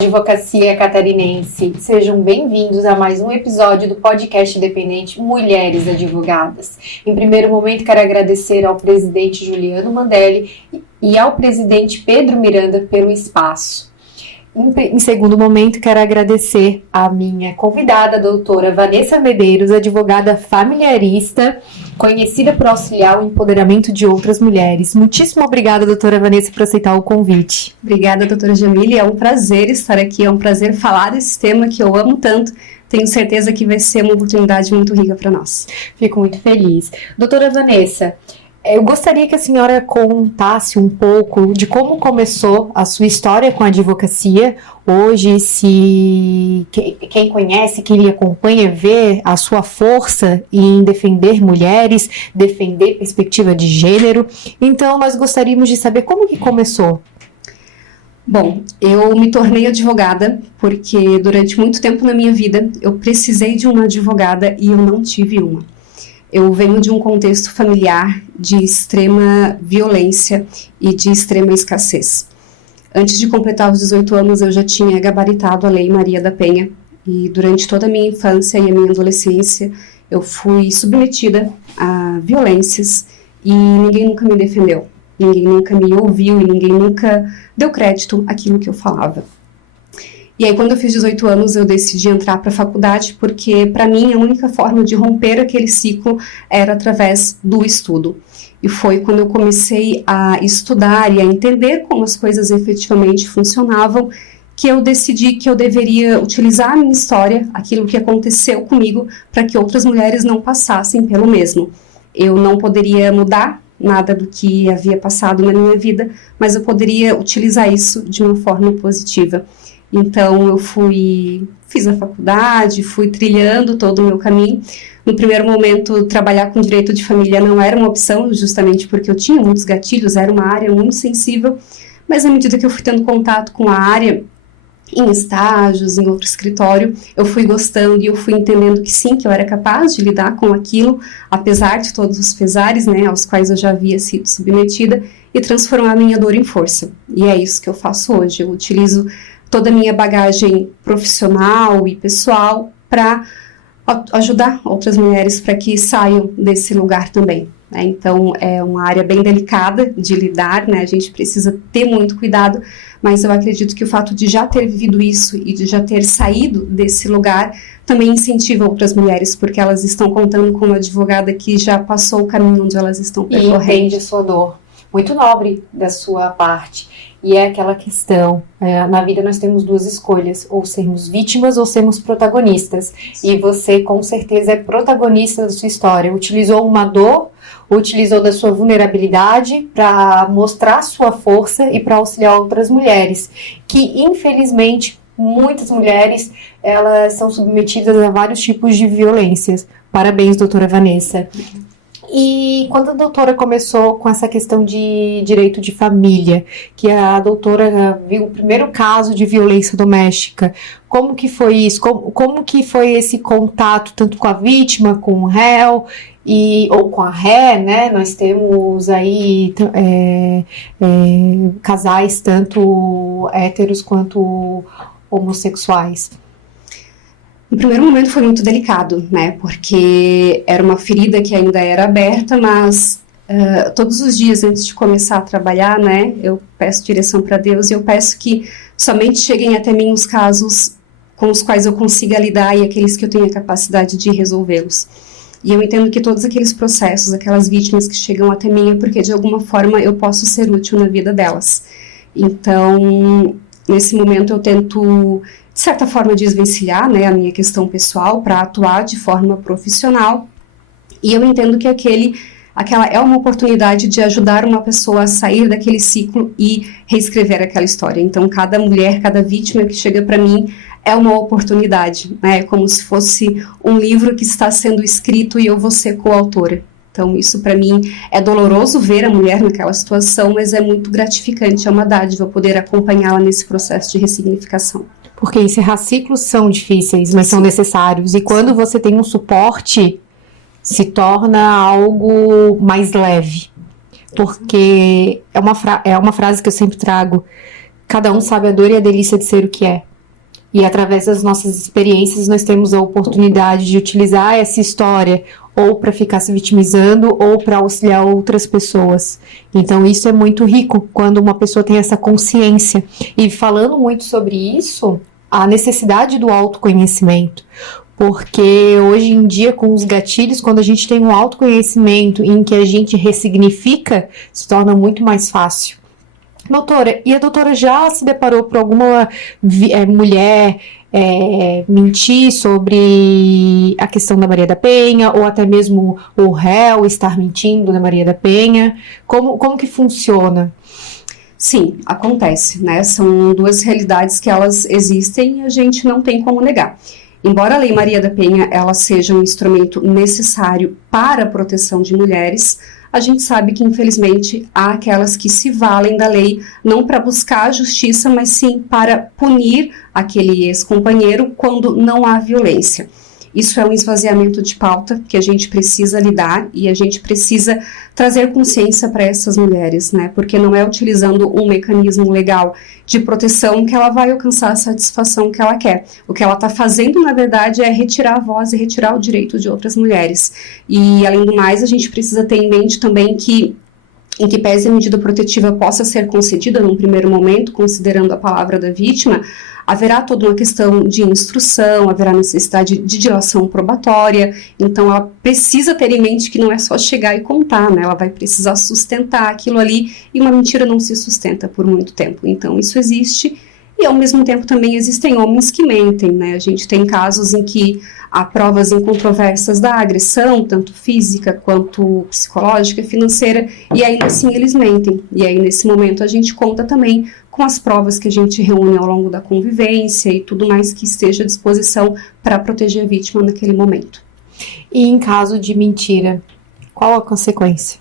Advocacia Catarinense, sejam bem-vindos a mais um episódio do podcast independente Mulheres Advogadas. Em primeiro momento, quero agradecer ao presidente Juliano Mandelli e ao presidente Pedro Miranda pelo espaço. Em segundo momento, quero agradecer a minha convidada, a doutora Vanessa Medeiros, advogada familiarista, conhecida por auxiliar o empoderamento de outras mulheres. Muitíssimo obrigada, doutora Vanessa, por aceitar o convite. Obrigada, doutora Jamile. É um prazer estar aqui, é um prazer falar desse tema que eu amo tanto. Tenho certeza que vai ser uma oportunidade muito rica para nós. Fico muito feliz. Doutora Vanessa, eu gostaria que a senhora contasse um pouco de como começou a sua história com a advocacia. Hoje, se quem conhece, quem lhe acompanha, vê a sua força em defender mulheres, defender perspectiva de gênero. Então, nós gostaríamos de saber como que começou. Bom, eu me tornei advogada porque durante muito tempo na minha vida eu precisei de uma advogada e eu não tive uma. Eu venho de um contexto familiar de extrema violência e de extrema escassez. Antes de completar os 18 anos, eu já tinha gabaritado a Lei Maria da Penha e durante toda a minha infância e a minha adolescência eu fui submetida a violências e ninguém nunca me defendeu, ninguém nunca me ouviu e ninguém nunca deu crédito àquilo que eu falava. E aí, quando eu fiz 18 anos, eu decidi entrar para a faculdade, porque, para mim, a única forma de romper aquele ciclo era através do estudo. E foi quando eu comecei a estudar e a entender como as coisas efetivamente funcionavam, que eu decidi que eu deveria utilizar a minha história, aquilo que aconteceu comigo, para que outras mulheres não passassem pelo mesmo. Eu não poderia mudar nada do que havia passado na minha vida, mas eu poderia utilizar isso de uma forma positiva. Então, eu fiz a faculdade, fui trilhando todo o meu caminho. No primeiro momento, trabalhar com direito de família não era uma opção, justamente porque eu tinha muitos gatilhos, era uma área muito sensível, mas à medida que eu fui tendo contato com a área, em estágios, em outro escritório, eu fui gostando e eu fui entendendo que sim, que eu era capaz de lidar com aquilo, apesar de todos os pesares, né, aos quais eu já havia sido submetida, e transformar a minha dor em força. E é isso que eu faço hoje, eu utilizo toda a minha bagagem profissional e pessoal para ajudar outras mulheres para que saiam desse lugar também, né? Então, é uma área bem delicada de lidar, né? A gente precisa ter muito cuidado, mas eu acredito que o fato de já ter vivido isso e de já ter saído desse lugar também incentiva outras mulheres, porque elas estão contando com uma advogada que já passou o caminho onde elas estão percorrendo. E entende a sua dor. Muito nobre da sua parte. E é aquela questão, na vida nós temos duas escolhas, ou sermos vítimas ou sermos protagonistas. E você com certeza é protagonista da sua história. Utilizou uma dor, utilizou da sua vulnerabilidade para mostrar sua força e para auxiliar outras mulheres, que infelizmente muitas mulheres elas são submetidas a vários tipos de violências. Parabéns, doutora Vanessa. E quando a doutora começou com essa questão de direito de família, que a doutora viu o primeiro caso de violência doméstica, como que foi isso? Como que foi esse contato tanto com a vítima, com o réu, ou com a ré, né? Nós temos aí casais tanto héteros quanto homossexuais. No primeiro momento foi muito delicado, né, porque era uma ferida que ainda era aberta, mas todos os dias antes de começar a trabalhar, né, eu peço direção para Deus e eu peço que somente cheguem até mim os casos com os quais eu consiga lidar e aqueles que eu tenha capacidade de resolvê-los. E eu entendo que todos aqueles processos, aquelas vítimas que chegam até mim é porque de alguma forma eu posso ser útil na vida delas. Então, nesse momento eu tento de certa forma desvencilhar, né, a minha questão pessoal para atuar de forma profissional, e eu entendo que aquela é uma oportunidade de ajudar uma pessoa a sair daquele ciclo e reescrever aquela história. Então, cada mulher, cada vítima que chega para mim é uma oportunidade, né, como se fosse um livro que está sendo escrito e eu vou ser coautora. Então, isso para mim é doloroso ver a mulher naquela situação, mas é muito gratificante, é uma dádiva poder acompanhá-la nesse processo de ressignificação. Porque encerrar ciclos são difíceis, mas são necessários. E quando você tem um suporte, se torna algo mais leve. Porque é uma frase que eu sempre trago. Cada um sabe a dor e a delícia de ser o que é. E através das nossas experiências, nós temos a oportunidade de utilizar essa história ou para ficar se vitimizando ou para auxiliar outras pessoas. Então, isso é muito rico quando uma pessoa tem essa consciência. E falando muito sobre isso, a necessidade do autoconhecimento. Porque hoje em dia, com os gatilhos, quando a gente tem um autoconhecimento em que a gente ressignifica, se torna muito mais fácil. Doutora, e a doutora já se deparou por alguma mulher mentir sobre a questão da Maria da Penha, ou até mesmo o réu estar mentindo na Maria da Penha? Como que funciona? Sim, acontece, né? São duas realidades que elas existem e a gente não tem como negar. Embora a Lei Maria da Penha ela seja um instrumento necessário para a proteção de mulheres, a gente sabe que, infelizmente, há aquelas que se valem da lei não para buscar a justiça, mas sim para punir aquele ex-companheiro quando não há violência. Isso é um esvaziamento de pauta que a gente precisa lidar e a gente precisa trazer consciência para essas mulheres, né? Porque não é utilizando um mecanismo legal de proteção que ela vai alcançar a satisfação que ela quer. O que ela está fazendo, na verdade, é retirar a voz e retirar o direito de outras mulheres. E, além do mais, a gente precisa ter em mente também que, em que pese a medida protetiva possa ser concedida num primeiro momento, considerando a palavra da vítima, haverá toda uma questão de instrução, haverá necessidade de dilação probatória, então ela precisa ter em mente que não é só chegar e contar, né? Ela vai precisar sustentar aquilo ali, e uma mentira não se sustenta por muito tempo, então isso existe. E, ao mesmo tempo, também existem homens que mentem, né? A gente tem casos em que há provas incontroversas da agressão, tanto física quanto psicológica, financeira, e ainda assim eles mentem. E aí, nesse momento, a gente conta também com as provas que a gente reúne ao longo da convivência e tudo mais que esteja à disposição para proteger a vítima naquele momento. E em caso de mentira, qual a consequência?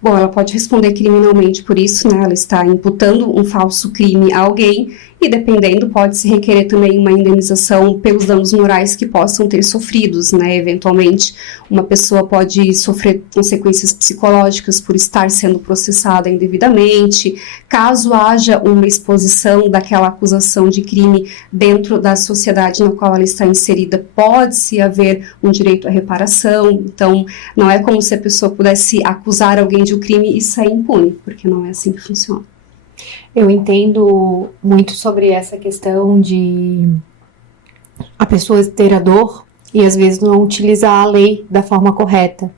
Bom, ela pode responder criminalmente por isso, né? Ela está imputando um falso crime a alguém e, dependendo, pode-se requerer também uma indenização pelos danos morais que possam ter sofridos, né? Eventualmente, uma pessoa pode sofrer consequências psicológicas por estar sendo processada indevidamente. Caso haja uma exposição daquela acusação de crime dentro da sociedade na qual ela está inserida, pode-se haver um direito à reparação. Então, não é como se a pessoa pudesse acusar alguém de um crime e sair impune, porque não é assim que funciona. Eu entendo muito sobre essa questão de a pessoa ter a dor e às vezes não utilizar a lei da forma correta.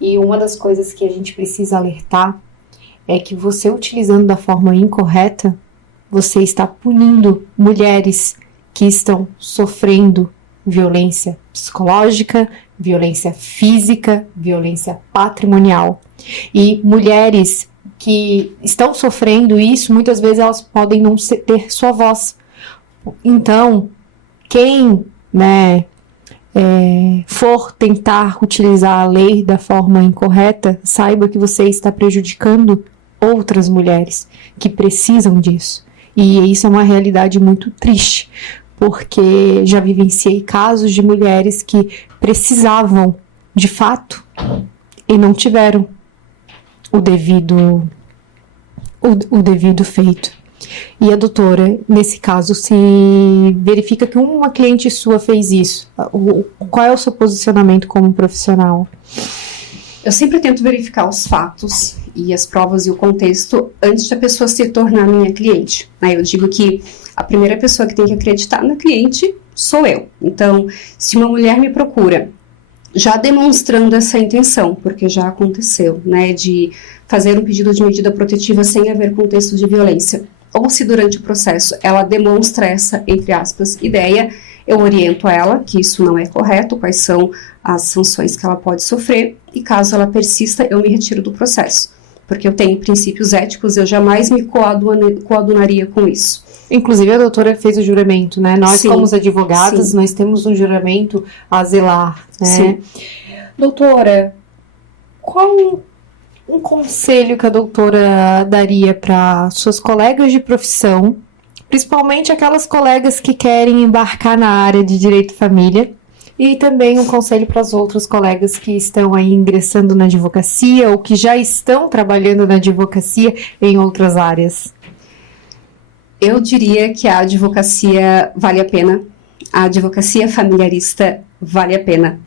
E uma das coisas que a gente precisa alertar é que você utilizando da forma incorreta, você está punindo mulheres que estão sofrendo violência psicológica, violência física, violência patrimonial. E mulheres que estão sofrendo isso, muitas vezes elas podem não ter sua voz. Então, quem for tentar utilizar a lei da forma incorreta, saiba que você está prejudicando outras mulheres que precisam disso. E isso é uma realidade muito triste, porque já vivenciei casos de mulheres que precisavam, de fato, e não tiveram o devido feito. E a doutora, nesse caso, se verifica que uma cliente sua fez isso, qual é o seu posicionamento como profissional? Eu sempre tento verificar os fatos e as provas e o contexto antes da pessoa se tornar minha cliente, né? Eu digo que a primeira pessoa que tem que acreditar na cliente sou eu. Então, se uma mulher me procura já demonstrando essa intenção, porque já aconteceu, né, de fazer um pedido de medida protetiva sem haver contexto de violência, ou se durante o processo ela demonstra essa, entre aspas, ideia, eu oriento ela que isso não é correto, quais são as sanções que ela pode sofrer, e caso ela persista, eu me retiro do processo, porque eu tenho princípios éticos, eu jamais me coadunaria com isso. Inclusive, a doutora fez o juramento, né? Nós, como os advogados, sim, nós temos um juramento a zelar, né? Sim. Doutora, qual um conselho que a doutora daria para suas colegas de profissão, principalmente aquelas colegas que querem embarcar na área de direito de família, e também um conselho para as outras colegas que estão aí ingressando na advocacia ou que já estão trabalhando na advocacia em outras áreas? Eu diria que a advocacia vale a pena, a advocacia familiarista vale a pena,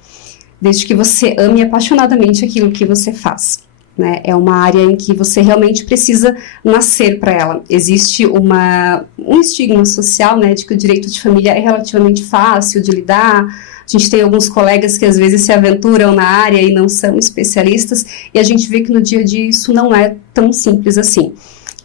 desde que você ame apaixonadamente aquilo que você faz. Né? É uma área em que você realmente precisa nascer para ela. Existe um estigma social, né, de que o direito de família é relativamente fácil de lidar. A gente tem alguns colegas que às vezes se aventuram na área e não são especialistas, e a gente vê que no dia a dia isso não é tão simples assim.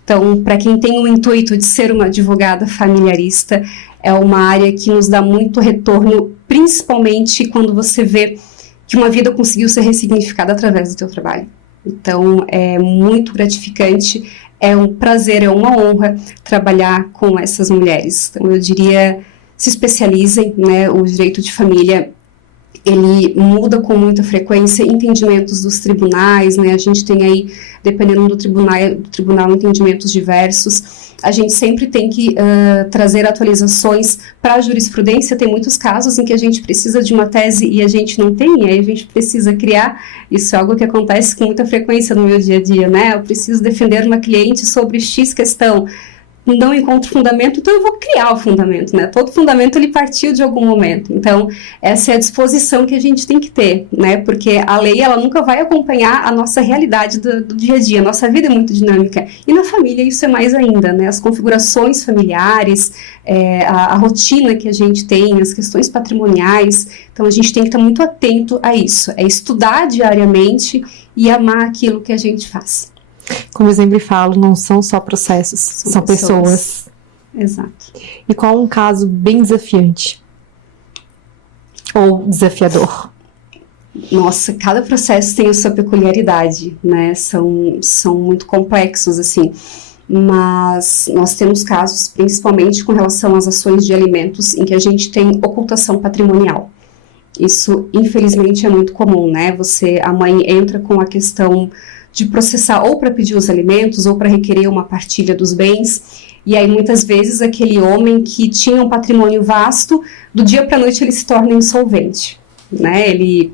Então, para quem tem o intuito de ser uma advogada familiarista, é uma área que nos dá muito retorno, principalmente quando você vê que uma vida conseguiu ser ressignificada através do teu trabalho. Então, é muito gratificante, é um prazer, é uma honra trabalhar com essas mulheres. Então, eu diria, se especializem, né? O direito de família, ele muda com muita frequência entendimentos dos tribunais, né? A gente tem aí, dependendo do tribunal entendimentos diversos. A gente sempre tem que trazer atualizações para a jurisprudência. Tem muitos casos em que a gente precisa de uma tese e a gente não tem, e aí a gente precisa criar. Isso é algo que acontece com muita frequência no meu dia a dia, né? Eu preciso defender uma cliente sobre X questão. Não encontro fundamento, então eu vou criar o fundamento, né? Todo fundamento ele partiu de algum momento. Então, essa é a disposição que a gente tem que ter, né? Porque a lei, ela nunca vai acompanhar a nossa realidade do dia a dia. A nossa vida é muito dinâmica. E na família isso é mais ainda, né? As configurações familiares, a rotina que a gente tem, as questões patrimoniais. Então, a gente tem que estar muito atento a isso. É estudar diariamente e amar aquilo que a gente faz. Como eu sempre falo, não são só processos, são pessoas. Exato. E qual um caso bem desafiante? Ou desafiador? Nossa, cada processo tem a sua peculiaridade, né? São muito complexos, assim. Mas nós temos casos, principalmente com relação às ações de alimentos, em que a gente tem ocultação patrimonial. Isso, infelizmente, é muito comum, né? A mãe entra com a questão de processar ou para pedir os alimentos ou para requerer uma partilha dos bens, e aí muitas vezes aquele homem que tinha um patrimônio vasto, do dia para a noite ele se torna insolvente, né? Ele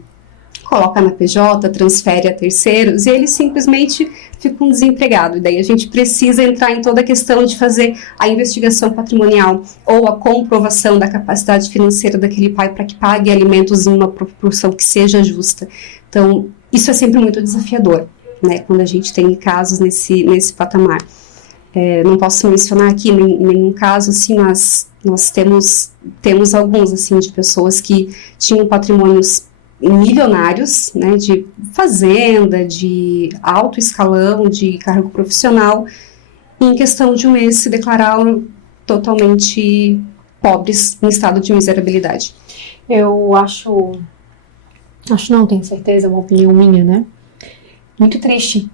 coloca na PJ, transfere a terceiros e ele simplesmente fica um desempregado. E daí a gente precisa entrar em toda a questão de fazer a investigação patrimonial ou a comprovação da capacidade financeira daquele pai para que pague alimentos em uma proporção que seja justa. Então, isso é sempre muito desafiador, né, quando a gente tem casos nesse patamar. Não posso mencionar aqui nenhum caso, assim, mas nós temos alguns, assim, de pessoas que tinham patrimônios milionários, né, de fazenda, de alto escalão, de cargo profissional, e em questão de um mês se declararam totalmente pobres, em estado de miserabilidade. Eu acho não, tenho certeza, é uma opinião minha, né? Muito triste,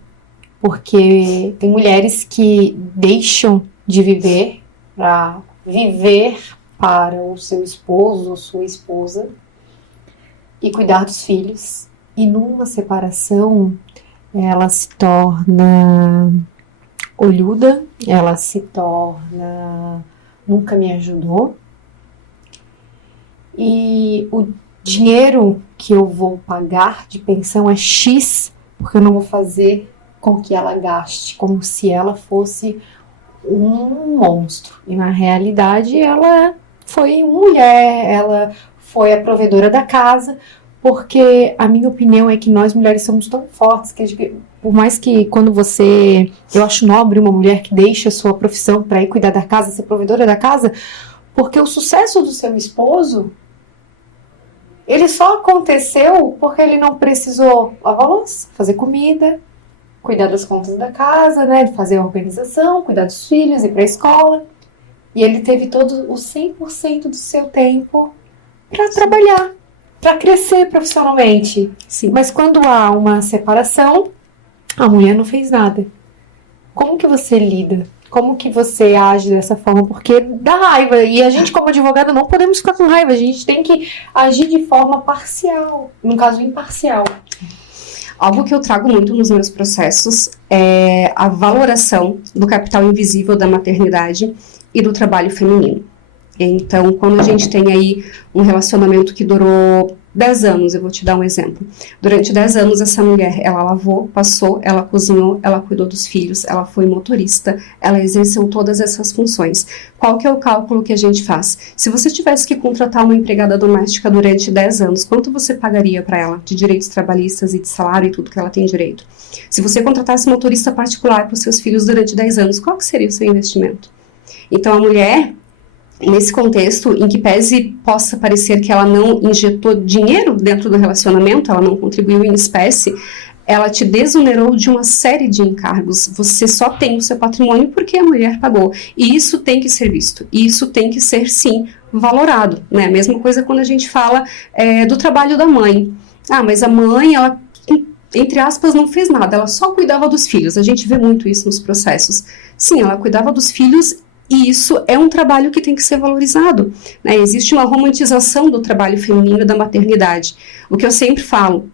porque tem mulheres que deixam de viver para viver para o seu esposo ou sua esposa e cuidar dos filhos. E numa separação, ela se torna olhuda, ela se torna nunca me ajudou. E o dinheiro que eu vou pagar de pensão é X, porque eu não vou fazer com que ela gaste como se ela fosse um monstro. E na realidade ela foi uma mulher, ela foi a provedora da casa, porque a minha opinião é que nós mulheres somos tão fortes que por mais que eu acho nobre uma mulher que deixa a sua profissão para ir cuidar da casa, ser provedora da casa, porque o sucesso do seu esposo ele só aconteceu porque ele não precisou lavar louça, fazer comida, cuidar das contas da casa, né, fazer a organização, cuidar dos filhos, ir para a escola. E ele teve todo o 100% do seu tempo para trabalhar, para crescer profissionalmente. Sim. Mas quando há uma separação, a mulher não fez nada. Como que você lida? Como que você age dessa forma? Porque dá raiva. E a gente, como advogada, não podemos ficar com raiva. A gente tem que agir de forma parcial. No caso, imparcial. Algo que eu trago muito nos meus processos é a valoração do capital invisível da maternidade e do trabalho feminino. Então, quando a gente tem aí um relacionamento que durou 10 anos, eu vou te dar um exemplo. Durante 10 anos, essa mulher, ela lavou, passou, ela cozinhou, ela cuidou dos filhos, ela foi motorista, ela exerceu todas essas funções. Qual que é o cálculo que a gente faz? Se você tivesse que contratar uma empregada doméstica durante 10 anos, quanto você pagaria para ela de direitos trabalhistas e de salário e tudo que ela tem direito? Se você contratasse motorista particular para os seus filhos durante 10 anos, qual que seria o seu investimento? Então, a mulher, nesse contexto, em que pese possa parecer que ela não injetou dinheiro dentro do relacionamento, ela não contribuiu em espécie, ela te desonerou de uma série de encargos. Você só tem o seu patrimônio porque a mulher pagou. E isso tem que ser visto. E isso tem que ser, sim, valorado, né? A mesma coisa quando a gente fala do trabalho da mãe. Ah, mas a mãe, ela, entre aspas, não fez nada. Ela só cuidava dos filhos. A gente vê muito isso nos processos. Sim, ela cuidava dos filhos. E isso é um trabalho que tem que ser valorizado, né? Existe uma romantização do trabalho feminino e da maternidade. O que eu sempre falo,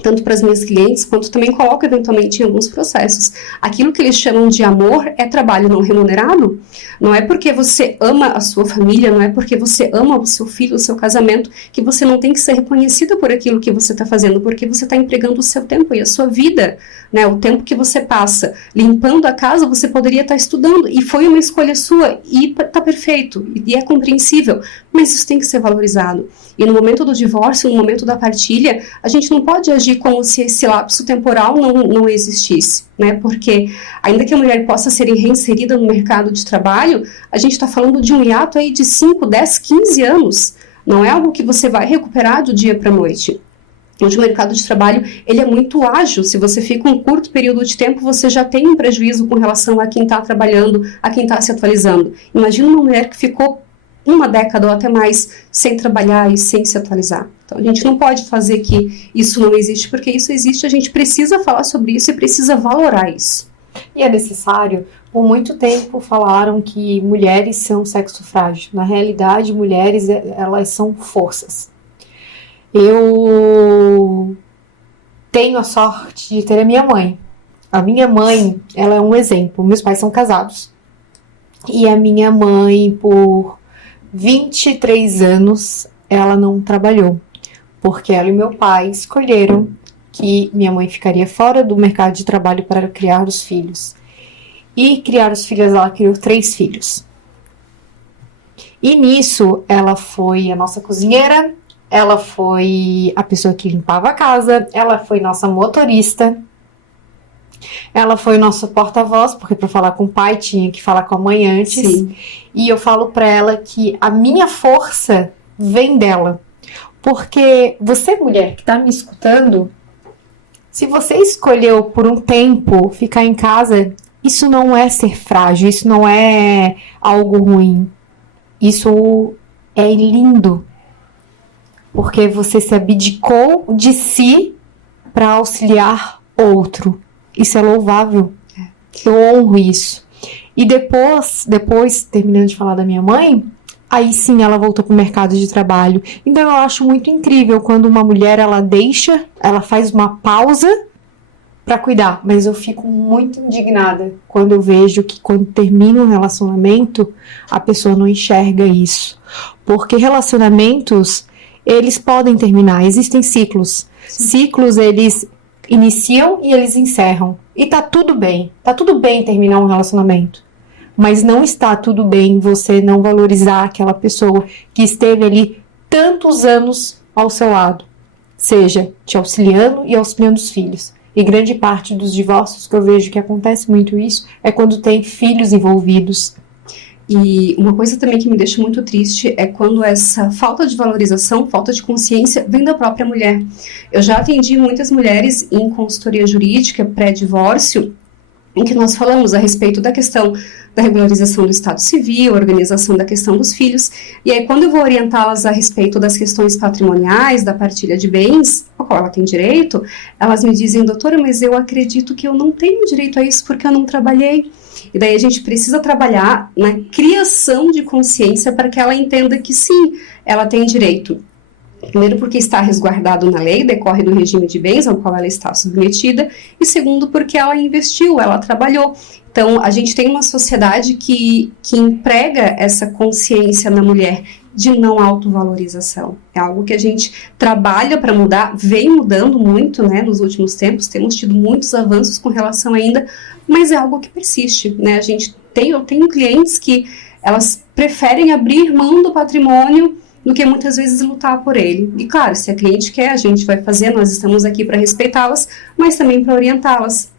tanto para as minhas clientes, quanto também coloco eventualmente em alguns processos. Aquilo que eles chamam de amor é trabalho não remunerado. Não é porque você ama a sua família, não é porque você ama o seu filho, o seu casamento, que você não tem que ser reconhecida por aquilo que você está fazendo, porque você está empregando o seu tempo e a sua vida, né? O tempo que você passa limpando a casa, você poderia estar estudando, e foi uma escolha sua, e está perfeito, e é compreensível, mas isso tem que ser valorizado. E no momento do divórcio, no momento da partilha, a gente não pode agir como se esse lapso temporal não existisse, né? Porque, ainda que a mulher possa ser reinserida no mercado de trabalho, a gente está falando de um hiato aí de 5, 10, 15 anos. Não é algo que você vai recuperar do dia para a noite. Hoje o mercado de trabalho, ele é muito ágil. Se você fica um curto período de tempo, você já tem um prejuízo com relação a quem está trabalhando, a quem está se atualizando. Imagina uma mulher que ficou uma década ou até mais sem trabalhar e sem se atualizar. Então, a gente não pode fazer que isso não existe, porque isso existe, a gente precisa falar sobre isso e precisa valorar isso. E é necessário. Por muito tempo falaram que mulheres são sexo frágil. Na realidade, mulheres, elas são forças. Eu tenho a sorte de ter a minha mãe. A minha mãe, ela é um exemplo. Meus pais são casados. E a minha mãe, por 23 anos, ela não trabalhou. Porque ela e meu pai escolheram que minha mãe ficaria fora do mercado de trabalho para criar os filhos. E criar os filhos, ela criou 3 filhos. E nisso, ela foi a nossa cozinheira, ela foi a pessoa que limpava a casa, ela foi nossa motorista, ela foi nossa porta-voz, porque para falar com o pai tinha que falar com a mãe antes. Sim. E eu falo para ela que a minha força vem dela. Porque você, mulher que está me escutando, se você escolheu por um tempo ficar em casa, isso não é ser frágil, isso não é algo ruim. Isso é lindo. Porque você se abdicou de si para auxiliar outro. Isso é louvável. Eu honro isso. E depois, terminando de falar da minha mãe, aí sim ela voltou para o mercado de trabalho. Então eu acho muito incrível quando uma mulher, ela faz uma pausa para cuidar. Mas eu fico muito indignada quando eu vejo que quando termina um relacionamento, a pessoa não enxerga isso. Porque relacionamentos, eles podem terminar. Existem ciclos. Sim. Ciclos, eles iniciam e eles encerram. E tá tudo bem. Tá tudo bem terminar um relacionamento. Mas não está tudo bem você não valorizar aquela pessoa que esteve ali tantos anos ao seu lado. Seja te auxiliando e auxiliando os filhos. E grande parte dos divórcios que eu vejo que acontece muito isso é quando tem filhos envolvidos. E uma coisa também que me deixa muito triste é quando essa falta de valorização, falta de consciência vem da própria mulher. Eu já atendi muitas mulheres em consultoria jurídica pré-divórcio, em que nós falamos a respeito da questão da regularização do estado civil, organização da questão dos filhos, e aí quando eu vou orientá-las a respeito das questões patrimoniais, da partilha de bens, a qual ela tem direito, elas me dizem, doutora, mas eu acredito que eu não tenho direito a isso porque eu não trabalhei. E daí a gente precisa trabalhar na criação de consciência para que ela entenda que sim, ela tem direito. Primeiro porque está resguardado na lei, decorre do regime de bens ao qual ela está submetida, e segundo porque ela investiu, ela trabalhou. Então, a gente tem uma sociedade que emprega essa consciência na mulher de não autovalorização. É algo que a gente trabalha para mudar, vem mudando muito, né, nos últimos tempos, temos tido muitos avanços com relação ainda, mas é algo que persiste, né? Eu tenho clientes que elas preferem abrir mão do patrimônio do que muitas vezes lutar por ele. E claro, se a cliente quer, a gente vai fazer, nós estamos aqui para respeitá-las, mas também para orientá-las.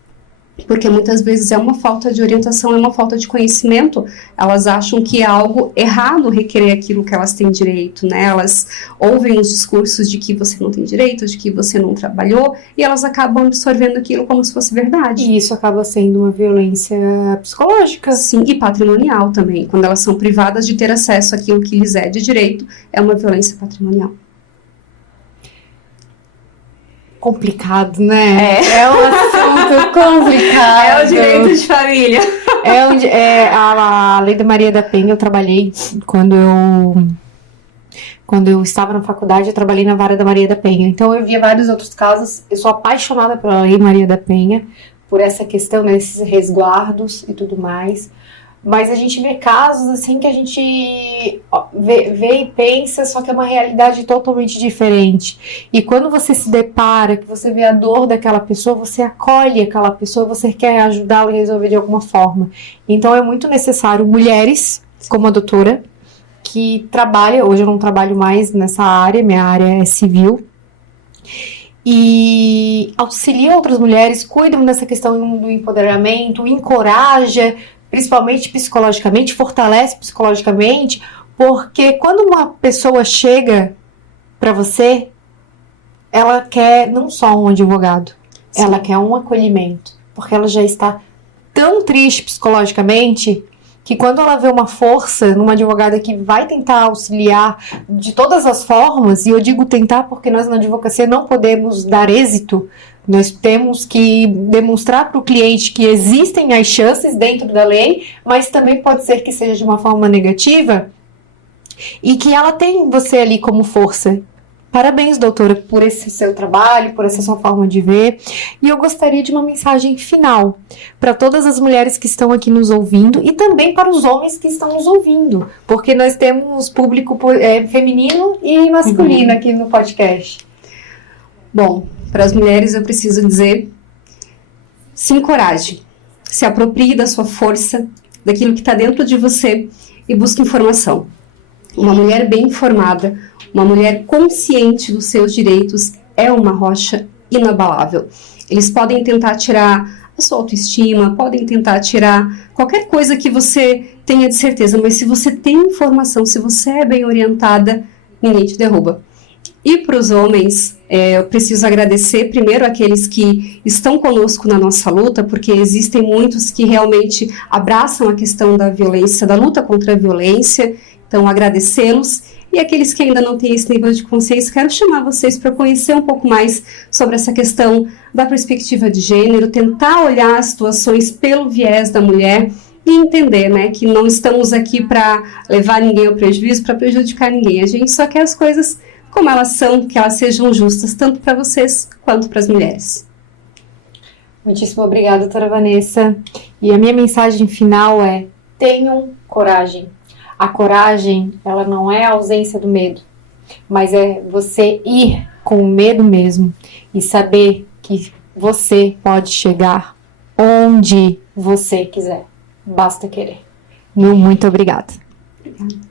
Porque muitas vezes é uma falta de orientação, é uma falta de conhecimento. Elas acham que é algo errado requerer aquilo que elas têm direito, né? Elas ouvem os discursos de que você não tem direito, de que você não trabalhou, e elas acabam absorvendo aquilo como se fosse verdade. E isso acaba sendo uma violência psicológica. Sim, e patrimonial também. Quando elas são privadas de ter acesso àquilo que lhes é de direito, é uma violência patrimonial. Complicado, né? É um assunto complicado. É o direito de família. A Lei da Maria da Penha. Eu trabalhei quando eu estava na faculdade, eu trabalhei na Vara da Maria da Penha. Então eu via vários outros casos. Eu sou apaixonada pela Lei Maria da Penha, por essa questão, né, desses resguardos e tudo mais. Mas a gente vê casos assim que a gente vê e pensa, só que é uma realidade totalmente diferente. E quando você se depara, que você vê a dor daquela pessoa, você acolhe aquela pessoa, você quer ajudá-la a resolver de alguma forma. Então é muito necessário mulheres, como a doutora, que trabalha, hoje eu não trabalho mais nessa área, minha área é civil, e auxilia outras mulheres, cuidam dessa questão do empoderamento, encoraja, principalmente psicologicamente, fortalece psicologicamente, porque quando uma pessoa chega para você, ela quer não só um advogado, sim, ela quer um acolhimento, porque ela já está tão triste psicologicamente que quando ela vê uma força numa advogada que vai tentar auxiliar de todas as formas, e eu digo tentar porque nós na advocacia não podemos dar êxito, nós temos que demonstrar para o cliente que existem as chances dentro da lei, mas também pode ser que seja de uma forma negativa, e que ela tem você ali como força. Parabéns, doutora, por esse seu trabalho, por essa sua forma de ver. E eu gostaria de uma mensagem final para todas as mulheres que estão aqui nos ouvindo e também para os homens que estão nos ouvindo, porque nós temos público feminino e masculino aqui no podcast. Bom, para as mulheres eu preciso dizer, se encoraje, se aproprie da sua força, daquilo que está dentro de você e busque informação. Uma mulher bem informada, uma mulher consciente dos seus direitos é uma rocha inabalável. Eles podem tentar tirar a sua autoestima, podem tentar tirar qualquer coisa que você tenha de certeza, mas se você tem informação, se você é bem orientada, ninguém te derruba. E para os homens, eu preciso agradecer primeiro aqueles que estão conosco na nossa luta, porque existem muitos que realmente abraçam a questão da violência, da luta contra a violência, então agradecê-los. E aqueles que ainda não têm esse nível de consciência, quero chamar vocês para conhecer um pouco mais sobre essa questão da perspectiva de gênero, tentar olhar as situações pelo viés da mulher e entender, né, que não estamos aqui para levar ninguém ao prejuízo, para prejudicar ninguém. A gente só quer as coisas como elas são, que elas sejam justas, tanto para vocês quanto para as mulheres. Muitíssimo obrigada, doutora Vanessa. E a minha mensagem final é: tenham coragem. A coragem, ela não é a ausência do medo, mas é você ir com o medo mesmo e saber que você pode chegar onde você quiser. Basta querer. Muito obrigada. Obrigada.